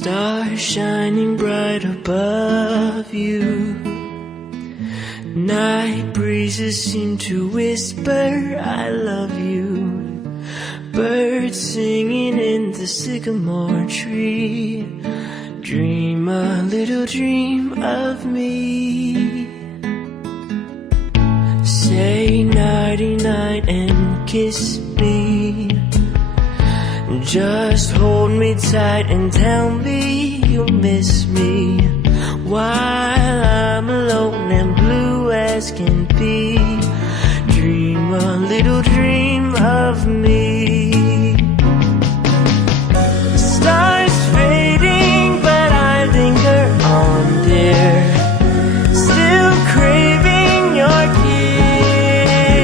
Stars shining bright above you. Night breezes seem to whisper, I love you. Birds singing in the sycamore tree. Dream a little dream of me. Say nighty-night and kiss me. Just hold me tight and tell me you'll miss me while I'm alone and blue as can be. Dream a little dream of me. Stars fading, but I linger on, dear. Still craving your kiss.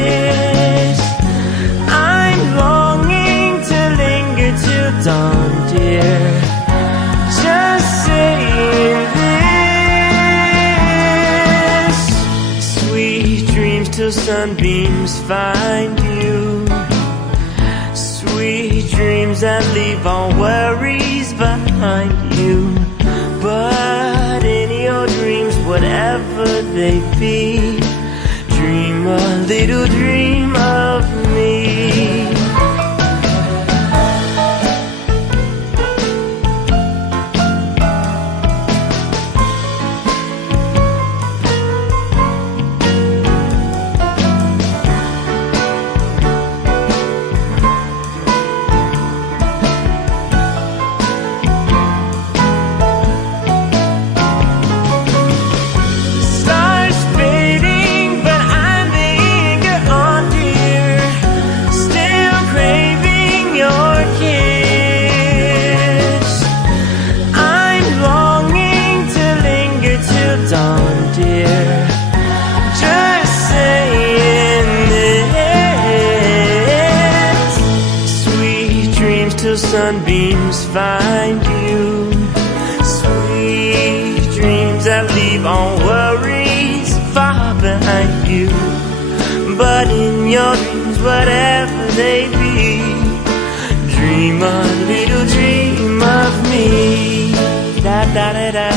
I'm longing to linger till dawn, dear. Just saying this. Sweet dreams till sunbeams find you. Sweet dreams that leave all worries behind you. But in your dreams, whatever they be, dream a little dream of me. Dawn, dear, just saying this. Sweet dreams till sunbeams find you. Sweet dreams that leave all worries far behind you. But in your dreams, whatever they be, dream a little dream of me. Da da da da.